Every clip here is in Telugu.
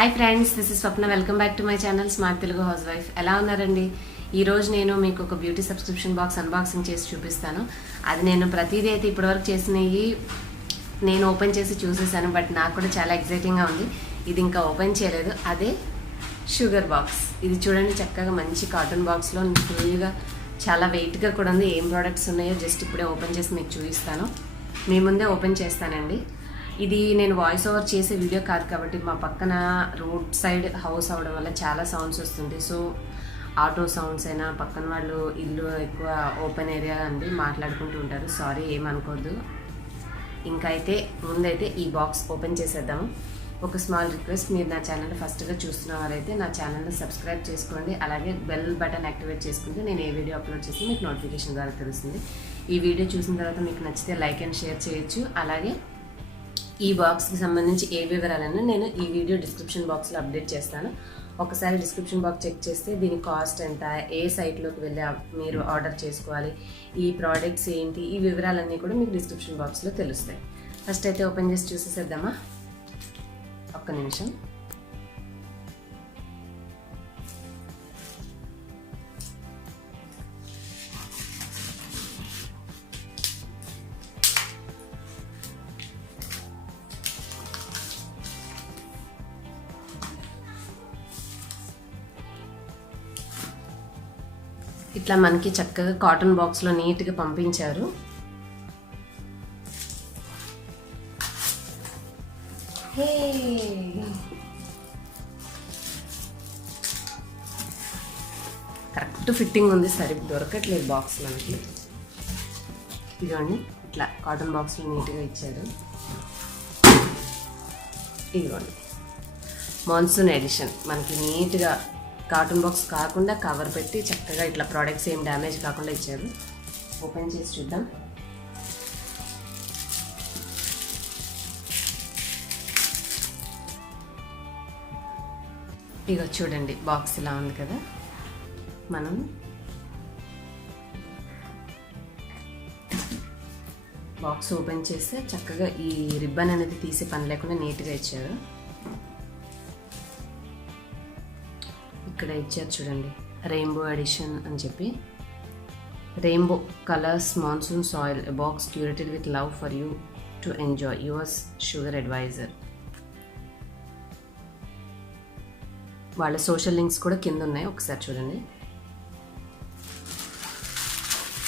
Hi friends, this is Swapna. Welcome back to my channel smart Telugu house wife. ఎలా ఉన్నారండి? ఈరోజు నేను మీకు ఒక బ్యూటీ సబ్స్క్రిప్షన్ బాక్స్ అన్బాక్సింగ్ చేసి చూపిస్తాను. అది నేను ప్రతిదీ అయితే ఇప్పటివరకు చేసినవి నేను ఓపెన్ చేసి చూసేసాను, బట్ నాకు కూడా చాలా ఎక్సైటింగ్గా ఉంది. ఇది ఇంకా ఓపెన్ చేయలేదు. అదే షుగర్ బాక్స్. ఇది చూడండి, చక్కగా మంచి కాటన్ బాక్స్లో ఫుల్గా చాలా వెయిట్గా కూడా ఉంది. ఏం ప్రోడక్ట్స్ ఉన్నాయో జస్ట్ ఇప్పుడే ఓపెన్ చేసి మీకు చూపిస్తాను. మీ ముందే ఓపెన్ చేస్తానండి. ఇది నేను వాయిస్ ఓవర్ చేసే వీడియో కాదు కాబట్టి మా పక్కన రోడ్ సైడ్ హౌస్ అవడం వల్ల చాలా సౌండ్స్ వస్తుంది. సో ఆటో సౌండ్స్ అయినా పక్కన వాళ్ళు ఇల్లు ఎక్కువ ఓపెన్ ఏరియా అండి మాట్లాడుకుంటూ ఉంటారు. సారీ, ఏమనుకోద్దు. ఇంకా అయితే ముందైతే ఈ బాక్స్ ఓపెన్ చేసేద్దాము. ఒక స్మాల్ రిక్వెస్ట్, మీరు నా ఛానల్ ఫస్ట్గా చూస్తున్న వారైతే నా ఛానల్ని సబ్స్క్రైబ్ చేసుకోండి. అలాగే బెల్ బటన్ యాక్టివేట్ చేసుకుంటే నేను ఏ వీడియో అప్లోడ్ చేసి మీకు నోటిఫికేషన్ ద్వారా తెలుస్తుంది. ఈ వీడియో చూసిన తర్వాత మీకు నచ్చితే లైక్ అండ్ షేర్ చేయొచ్చు. అలాగే ఈ బాక్స్కి సంబంధించి ఏ వివరాలను నేను ఈ వీడియో డిస్క్రిప్షన్ బాక్స్లో అప్డేట్ చేస్తాను. ఒకసారి డిస్క్రిప్షన్ బాక్స్ చెక్ చేస్తే దీని కాస్ట్ ఎంత, ఏ సైట్లోకి వెళ్ళి మీరు ఆర్డర్ చేసుకోవాలి, ఈ ప్రోడక్ట్స్ ఏంటి, ఈ వివరాలన్నీ కూడా మీకు డిస్క్రిప్షన్ బాక్స్లో తెలుస్తాయి. ఫస్ట్ అయితే ఓపెన్ చేసి చూసేసేద్దామా? ఒక్క నిమిషం. ఇట్లా మనకి చక్కగా కాటన్ బాక్స్లో నీట్గా పంపించారు. కరెక్ట్ ఫిట్టింగ్ ఉంది, సరిగ్గా దొరకట్లేదు బాక్స్ మనకి. ఇదిగోండి, ఇట్లా కాటన్ బాక్స్లో నీట్గా ఇచ్చారు. ఇదిగోండి, మాన్సూన్ ఎడిషన్. మనకి నీట్గా కాటన్ బాక్స్ కాకుండా కవర్ పెట్టి చక్కగా ఇట్లా ప్రోడక్ట్స్ ఏం డ్యామేజ్ కాకుండా ఇచ్చారు. ఓపెన్ చేసి చూద్దాం. ఇగో చూడండి, బాక్స్ ఇలా ఉంది కదా. మనం బాక్స్ ఓపెన్ చేస్తే చక్కగా ఈ రిబ్బన్ అనేది తీసే పని లేకుండా నీట్గా ఇచ్చారు. ఇక్కడ ఇచ్చారు చూడండి, రెయిన్బో ఎడిషన్ అని చెప్పి. Rainbow colours monsoon soil, a box curated with love for you to enjoy, yours sugar advisor. వాళ్ళ సోషల్ లింక్స్ కూడా కింద ఉన్నాయి, ఒకసారి చూడండి.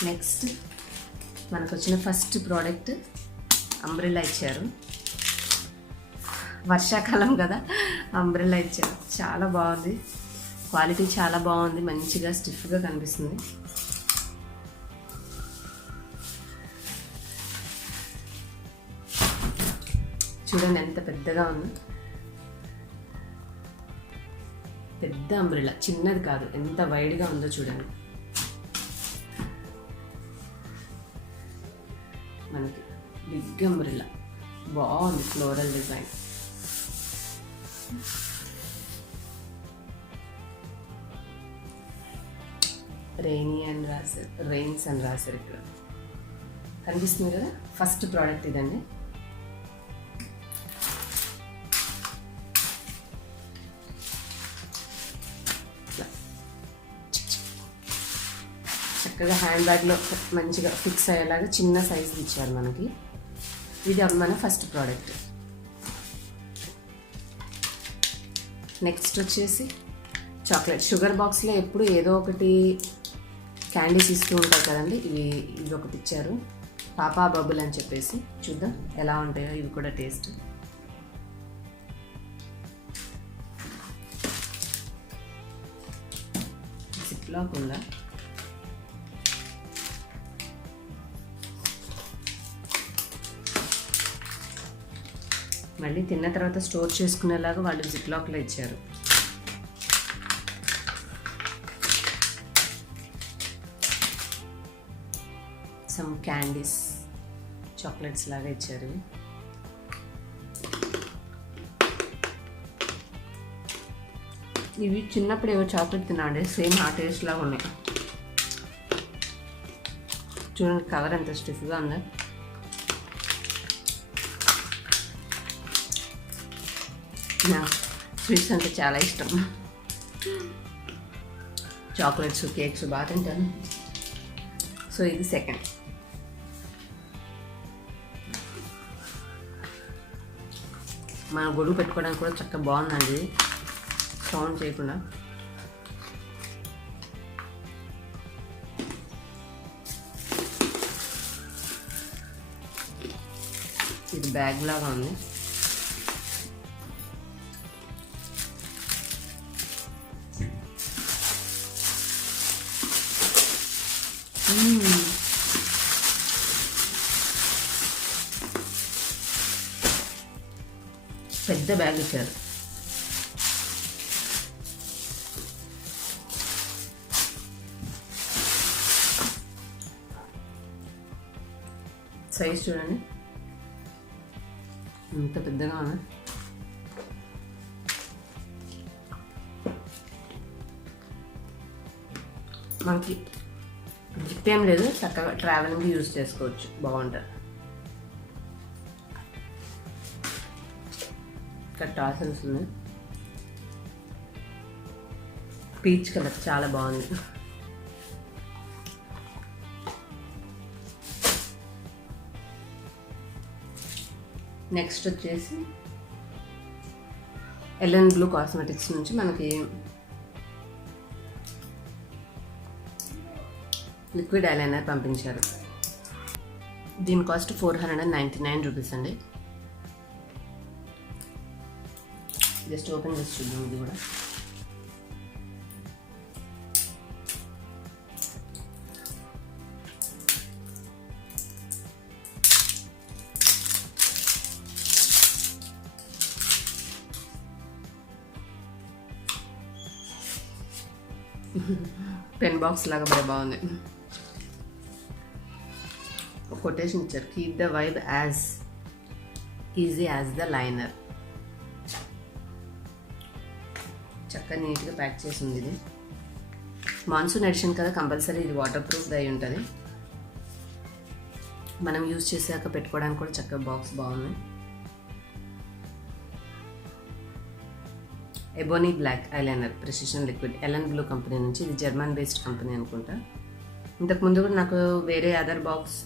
నెక్స్ట్ మనకు వచ్చిన ఫస్ట్ ప్రోడక్ట్ అంబ్రెల్లా ఇచ్చారు. వర్షాకాలం కదా, అంబ్రెల్లా ఇచ్చారు. చాలా బాగుంది, క్వాలిటీ చాలా బాగుంది, మంచిగా స్టిఫ్గా కనిపిస్తుంది. చూడండి ఎంత పెద్దగా ఉంది. పెద్ద అంబ్రెల్లా, చిన్నది కాదు, ఎంత వైడ్గా ఉందో చూడండి. మనకి బిగ్ అంబ్రెల్లా, బాగుంది, ఫ్లోరల్ డిజైన్. రెయిన్స్ అని రాశారు ఇక్కడ, కనిపిస్తుంది కదా. ఫస్ట్ ప్రోడక్ట్ ఇదండి. చక్కగా హ్యాండ్ బ్యాగ్లో మంచిగా ఫిక్స్ అయ్యేలాగా చిన్న సైజు ఇచ్చారు మనకి. ఇది మన ఫస్ట్ ప్రోడక్ట్. నెక్స్ట్ వచ్చేసి చాక్లెట్. షుగర్ బాక్స్లో ఎప్పుడు ఏదో ఒకటి క్యాండీస్ ఇస్తూ ఉంటారు కదండి. ఇవి ఒకటి ఇచ్చారు, పాపాబబుల్ అని చెప్పేసి. చూద్దాం ఎలా ఉంటాయో ఇవి కూడా టేస్ట్. జిప్లాక్ ఉందా? మళ్ళీ తిన్న తర్వాత స్టోర్ చేసుకునేలాగా వాళ్ళు జిప్లాక్లో ఇచ్చారు. సమ్ క్యాండీస్, చాక్లెట్స్ లాగా ఇచ్చారు. ఇవి చిన్నప్పుడు ఏవో చాక్లెట్ తినండి, సేమ్ ఆ టేస్ట్ లాగా ఉన్నాయి. చూడండి కవర్ ఎంత స్టిఫ్గా ఉందో. స్వీట్స్ అంటే చాలా ఇష్టం. చాక్లెట్స్, కేక్స్ బాగా తింటాను. సో ఇది సెకండ్. మన గొడుగు పెట్టుకోవడానికి కూడా చక్కగా బాగుందండి, సౌండ్ చేయకుండా. ఇది బ్యాగ్ లాగా ఉంది. పెద్ద బ్యాగ్ ఇచ్చారు. సైజ్ చూడండి ఎంత పెద్దగా ఉంది. మనకి జిప్ ఏం లేదు, చక్కగా ట్రావెలింగ్కి యూజ్ చేసుకోవచ్చు, బాగుంటుంది. ఇక్కడ టాసల్స్ ఉన్నాయి, పీచ్ కలర్ చాలా బాగుంది. నెక్స్ట్ వచ్చేసి ఎల్ఎన్ బ్లూ కాస్మెటిక్స్ నుంచి మనకి లిక్విడ్ ఐలైనర్ పంపించారు. దీని కాస్ట్ 499 రూపీస్ అండి. జస్ట్ ఓపెన్ చేసి చూద్దాం. ఇది కూడా పెన్ బాక్స్ లాగా భలే బాగుంది. ఒక కొటేషన్ ఇచ్చారు, keep the vibe as easy as the liner. చక్కగా నీట్గా ప్యాక్ చేసి ఉంది. ఇది మాన్సూన్ ఎడిషన్ కదా, కంపల్సరీ ఇది వాటర్ ప్రూఫ్ అయి ఉంటుంది. మనం యూజ్ చేసాక పెట్టుకోవడానికి కూడా చక్కగా బాక్స్ బాగుంది. Ebony black eyeliner precision liquid, LN blue company నుంచి. ఇది జర్మన్ బేస్డ్ కంపెనీ అనుకుంటా. ఇంతకుముందు కూడా నాకు వేరే అదర్ బాక్స్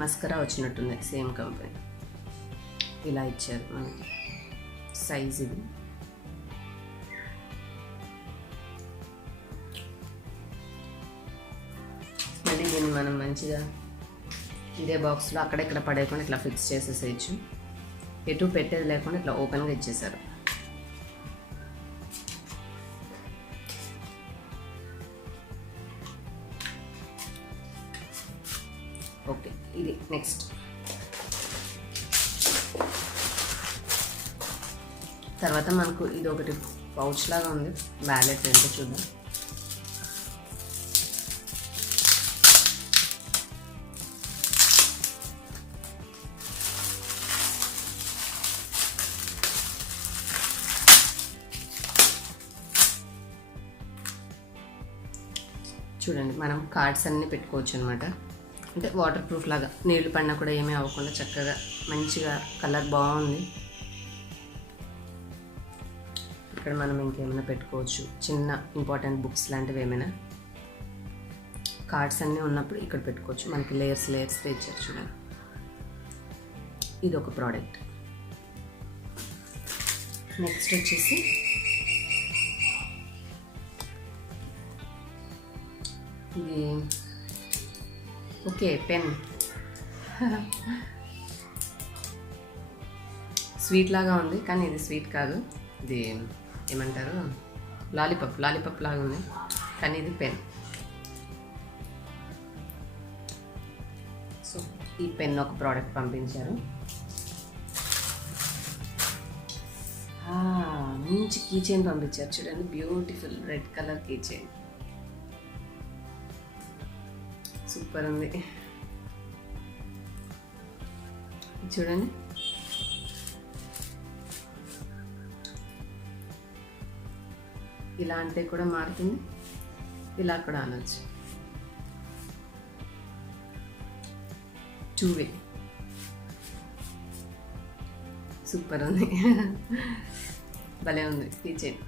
మస్కరా వచ్చినట్టుంది, సేమ్ కంపెనీ. ఇలా ఇచ్చారు మనకి సైజ్. ఇది మళ్ళీ దీన్ని మనం మంచిగా ఇదే బాక్స్లో అక్కడెక్కడ పడేయకుండా ఇట్లా ఫిక్స్ చేసేసేయచ్చు. ఎటు పెట్టేది లేకుండా ఇట్లా ఓపెన్గా ఇచ్చేసారు. ఓకే, ఇది నెక్స్ట్. తర్వాత మనకు ఇది ఒకటి పౌచ్ లాగా ఉంది, వ్యాలెట్ ఏంటో చూద్దాం. చూడండి, మనం కార్డ్స్ అన్నీ పెట్టుకోవచ్చు అనమాట. అంటే వాటర్ ప్రూఫ్ లాగా, నీళ్ళు పడినా కూడా ఏమీ అవ్వకుండా చక్కగా మంచిగా కలర్ బాగుంది. ఇక్కడ మనం ఇంకేమైనా పెట్టుకోవచ్చు, చిన్న ఇంపార్టెంట్ బుక్స్ లాంటివి ఏమైనా. కార్డ్స్ అన్నీ ఉన్నప్పుడు ఇక్కడ పెట్టుకోవచ్చు. మనకి లేయర్స్ లేయర్స్గా ఇచ్చారు చూడండి. ఇది ఒక ప్రోడక్ట్. నెక్స్ట్ వచ్చేసి ఇది ఓకే పెన్. స్వీట్ లాగా ఉంది కానీ ఇది స్వీట్ కాదు. ఇది ఏమంటారు, లాలీపాప్ లాగా ఉంది కానీ ఇది పెన్. సో ఈ పెన్ ఒక ప్రోడక్ట్ పంపించారు. మంచి కీచైన్ పంపించారు చూడండి, beautiful red colour keychain, super ఉంది చూడండి. ఇలా అంటే కూడా మారుతుంది, ఇలా కూడా అనొచ్చు. 2 వే. సూపర్ ఉంది. భలే ఉంది కీచైన్,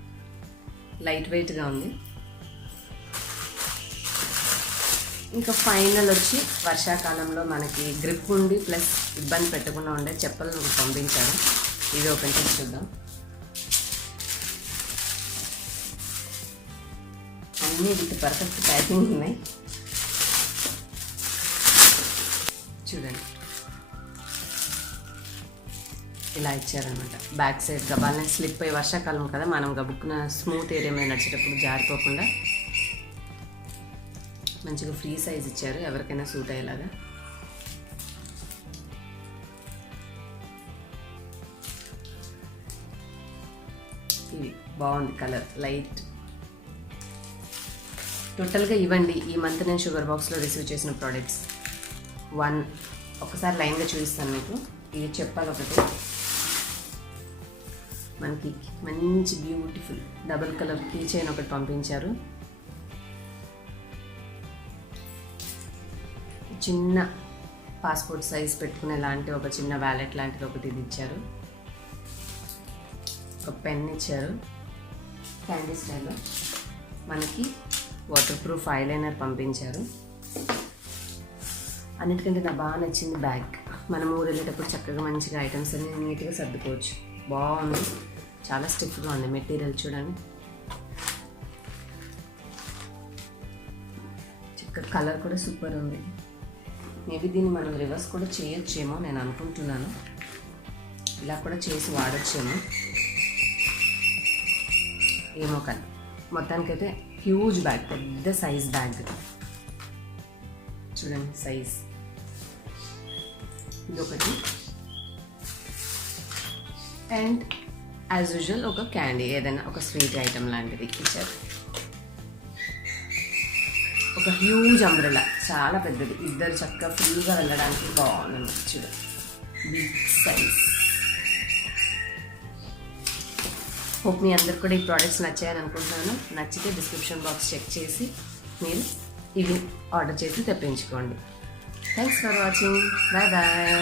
లైట్ వెయిట్గా ఉంది. ఇంకా ఫైనల్ వచ్చి వర్షాకాలంలో మనకి గ్రిప్ ఉండి ప్లస్ ఇబ్బంది పెట్టకుండా ఉండే చెప్పలు పంపించారు. ఇది ఓపెన్ చేసి చూద్దాం. అన్నీ విత్ పర్ఫెక్ట్ ప్యాకింగ్ ఉన్నాయి. చూడండి ఇలా ఇచ్చారనమాట. బ్యాక్ సైడ్ గబాల్ని స్లిప్ అయ్యి, వర్షాకాలం కదా మనం గబుక్కున స్మూత్ ఏరియా మీద నడిచేటప్పుడు జారిపోకుండా మంచిగా ఫ్రీ సైజ్ ఇచ్చారు, ఎవరికైనా సూట్ అయ్యేలాగా. ఇది బాగుంది కలర్, లైట్. టోటల్గా ఇవ్వండి ఈ మంత్ నేను షుగర్ బాక్స్లో రిసీవ్ చేసిన ప్రోడక్ట్స్. ఒకసారి లైన్గా చూపిస్తాను మీకు. ఇది చెప్పాలి ఒకటి, మనకి మంచి beautiful double colour key chain ఒకటి పంపించారు. చిన్న పాస్పోర్ట్ సైజ్ పెట్టుకునే లాంటి ఒక చిన్న వ్యాలెట్ లాంటిది ఒకటి ఇది ఇచ్చారు. ఒక పెన్ ఇచ్చారు క్యాండీ స్టైల్లో. మనకి వాటర్ ప్రూఫ్ ఐలైనర్ పంపించారు. అన్నిటికంటే నాకు బాగా నచ్చింది బ్యాగ్. మనం ఊరు వెళ్ళేటప్పుడు చక్కగా మంచిగా ఐటమ్స్ అన్ని నీట్గా సర్దుకోవచ్చు. బాగుంది, చాలా స్టిఫ్గా ఉంది మెటీరియల్. చూడండి చక్కగా కలర్ కూడా సూపర్ ఉంది. మేబీ దీన్ని మనం రివర్స్ కూడా చేయొచ్చేమో నేను అనుకుంటున్నాను. ఇలా కూడా చేసి వాడచ్చేమో, ఏమో కానీ మొత్తానికైతే హ్యూజ్ బ్యాగ్, పెద్ద సైజ్ బ్యాగ్. చూడండి సైజ్. ఇదొకటి. అండ్ యాజ్ యూజువల్ ఒక క్యాండీ, ఏదైనా ఒక స్వీట్ ఐటమ్ లాంటిది ఇచ్చారు. ఒక హ్యూజ్ అంబ్రెలా, చాలా పెద్దది, ఇద్దరు చక్కగా ఫ్రీగా వెళ్ళడానికి బాగుంది. చూడండి బిగ్ సైజ్. హోప్ మీ అందరికి కూడా ఈ ప్రోడక్ట్స్ నచ్చాయని అనుకుంటున్నాను. నచ్చితే డిస్క్రిప్షన్ బాక్స్ చెక్ చేసి మీరు ఇవి ఆర్డర్ చేసి తెప్పించుకోండి. Thanks for watching. Bye bye.